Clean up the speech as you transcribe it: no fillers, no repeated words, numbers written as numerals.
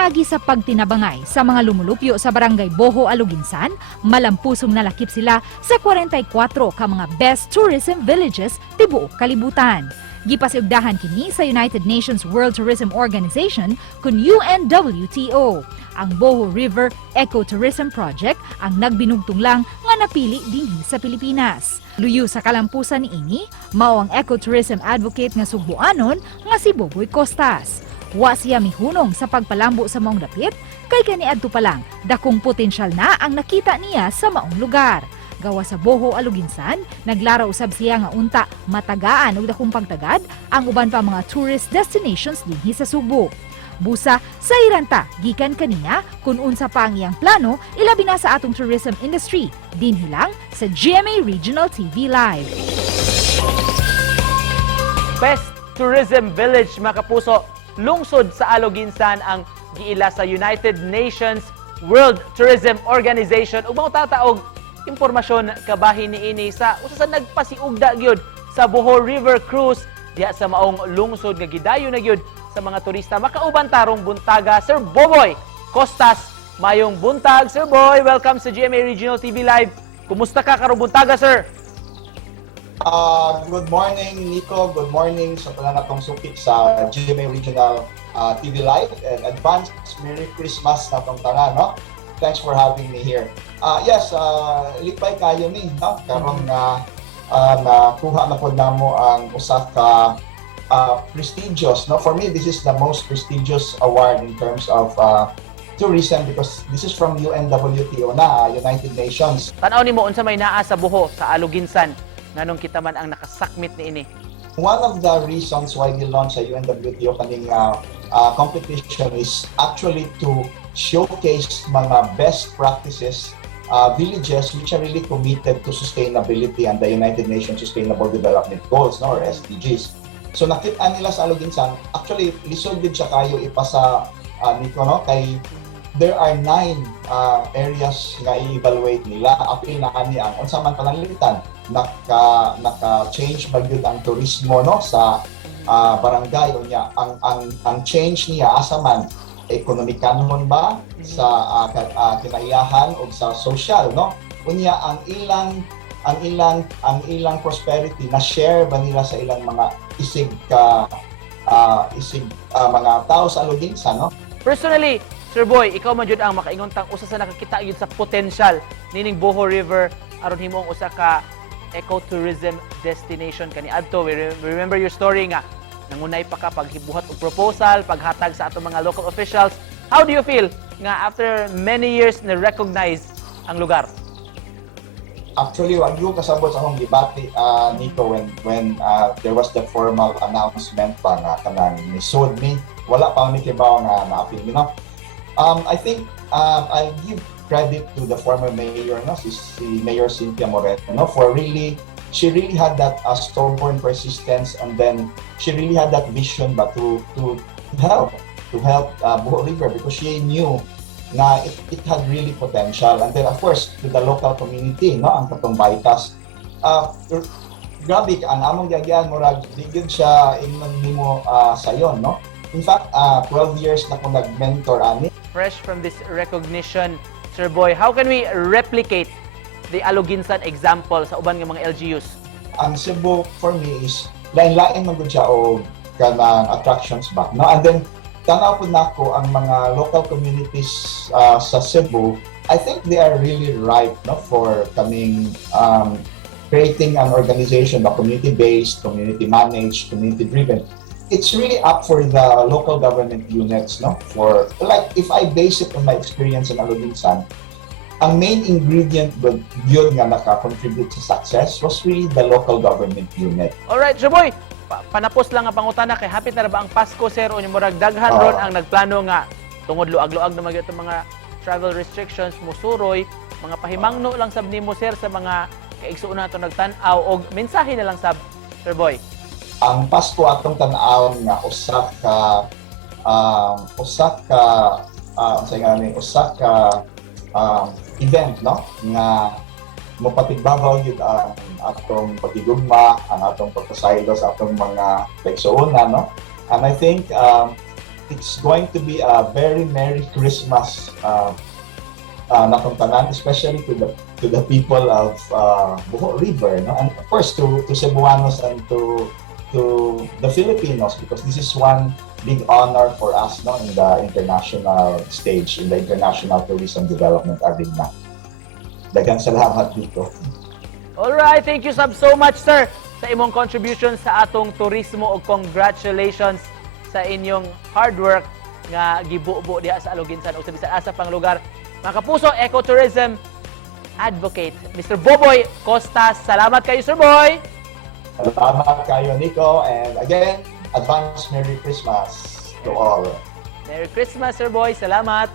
Pinaagi sa pagtinabangay sa mga lumulupyo sa Barangay Boho, Aluginsan, malampusong nalakip sila sa 44 ka mga best tourism villages tibuok kalibutan. Gipasiugdahan kini sa United Nations World Tourism Organization kun UNWTO. Ang Boho River Ecotourism Project ang nagbinugtong lang nga napili dinhi sa Pilipinas. Luyo sa kalampusan niini, mao ang ecotourism advocate nga Sugboanon nga si Boboy Costas. Wa siya mihunong sa pagpalambo sa maong dapit, kay kaniadto pa lang dakong potensyal na ang nakita niya sa maong lugar. Gawa sa Boho, Aluginsan, naglaraw usab siya nga unta matagaan og dakong pagtagad ang uban pa mga tourist destinations dinhi sa Subo. Busa sa iranta gikan kanina kun unsa pa ang iyang plano ilabi na sa atong tourism industry dinhi lang sa GMA Regional TV Live. Best Tourism Village, mga kapuso, lungsod sa Aluginsan ang giila sa United Nations World Tourism Organization ug mao tataog impormasyon kabahin niini sa usa sa nagpasiugda gyud sa Boho River Cruise diha sa maong lungsod nga gidayon na gyud sa mga turista. Makauban tarong buntaga Sir Boboy Costas. Mayong buntag, Sir Boy. Welcome sa GMA Regional TV Live. Kumusta ka karong buntaga, sir? Good morning, Nico. Good morning sa tanan natong supit sa GMA Regional TV Live, and advance Merry Christmas natong tanan, no? Thanks for having me here. Yes, lipay kayo ni, no? Karon nga nakuha na po namo ang usa ka prestigious, no? For me, this is the most prestigious award in terms of tourism because this is from UNWTO na, United Nations. Tanaw nimo unsa may naa sa Boho sa Aluginsan nganong kita man ang nakasakmit niini? One of the reasons why we launched sa UNWTO kaning competition is actually to showcase mga best practices villages which are really committed to sustainability and the United Nations Sustainable Development Goals, no, or SDGs. So nakita nila sa Aluginsan, actually lisod din siya kayo ipasa Nico, no, kay there are 9 areas nga i-evaluate nila. Apil na kani ang unsa man pananglitan naka-change ba gyud ang turismo, no, sa barangay unya ang change niya asa man ekonomikanon ba sa kinaiyahan o sa social, no, unya ang ilang prosperity na share ba nila sa ilang mga isig mga tao sa Aluginsan, no? Personally, Sir Boy, ikaw man jud ang makaingon tang usa sa nakakita gyud sa potential nining Boho River aron himong usa ka ecotourism destination kaniadto. We remember your story nga nangunay pa ka paghibuhat og proposal, paghatag sa atong mga local officials. How do you feel nga after many years na recognize ang lugar? Actually, wag yung kasabot sa akong debate, Nico, when there was the formal announcement pa nga kanang nisod mi, wala pa mi kibaw nga na-appeal, you know. I think I'll give credit to the former mayor, no, si Mayor Cynthia Moreno, no, for she really had that stubborn persistence, and then she really had that vision but to help Boho River because she knew na it had really potential. And then of course to the local community, no, ang katong Baitas. Grabe ang among gagyan murag digid siya ingnon nimo sayon, no. In fact, 12 years na ko nag-mentor ani. Fresh from this recognition, Sir Boy, how can we replicate the Aluginsan example sa uban nga mga LGUs? Ang Cebu for me is lain-lain man gud siya og kanang attractions ba, no. And then tanaw pud nako ang mga local communities sa Cebu. I think they are really ripe, no, for coming creating an organization, na community-based, community-managed, community-driven. It's really up for the local government units, no? For like, if I base it on my experience in Aluginsan, ang main ingredient yun nga naka-contribute sa success was really the local government unit. Alright, Sir Boy, panapos lang ang pangutana kay hapit na ba ang Pasko, sir, o murag daghan ron ang nagplano nga tungod luag-luag na mga mga travel restrictions musuroy, mga pahimangno lang sab nimo, sir, sa mga kaigsuon nato nagtan-aw og mensahe na lang sab, Sir Boy. Ang Pasko atong tan-aw nga usa ka event, no, nga mopatigbabaw gyud ang atong pagigugma, ang atong pagpasaylo sa atong mga kaigsuonan, no. And I think it's going to be a very Merry Christmas na tanan, especially to the people of Bohol River, no? And of course to Cebuanos and to the Filipinos, because this is one big honor for us, no, in the international stage, in the international tourism development arena. Daghang salamat dito. Alright, thank you so much, sir, sa imong contribution sa atong turismo o congratulations sa inyong hard work nga gibuo diha sa Aluginsan o sa bisan asa pang lugar. Mga kapuso, ecotourism advocate, Mr. Boboy Costa. Salamat kayo, Sir Boy! Salamat kayo, Nico, and again, advance Merry Christmas to all. Merry Christmas, Sir Boy. Salamat!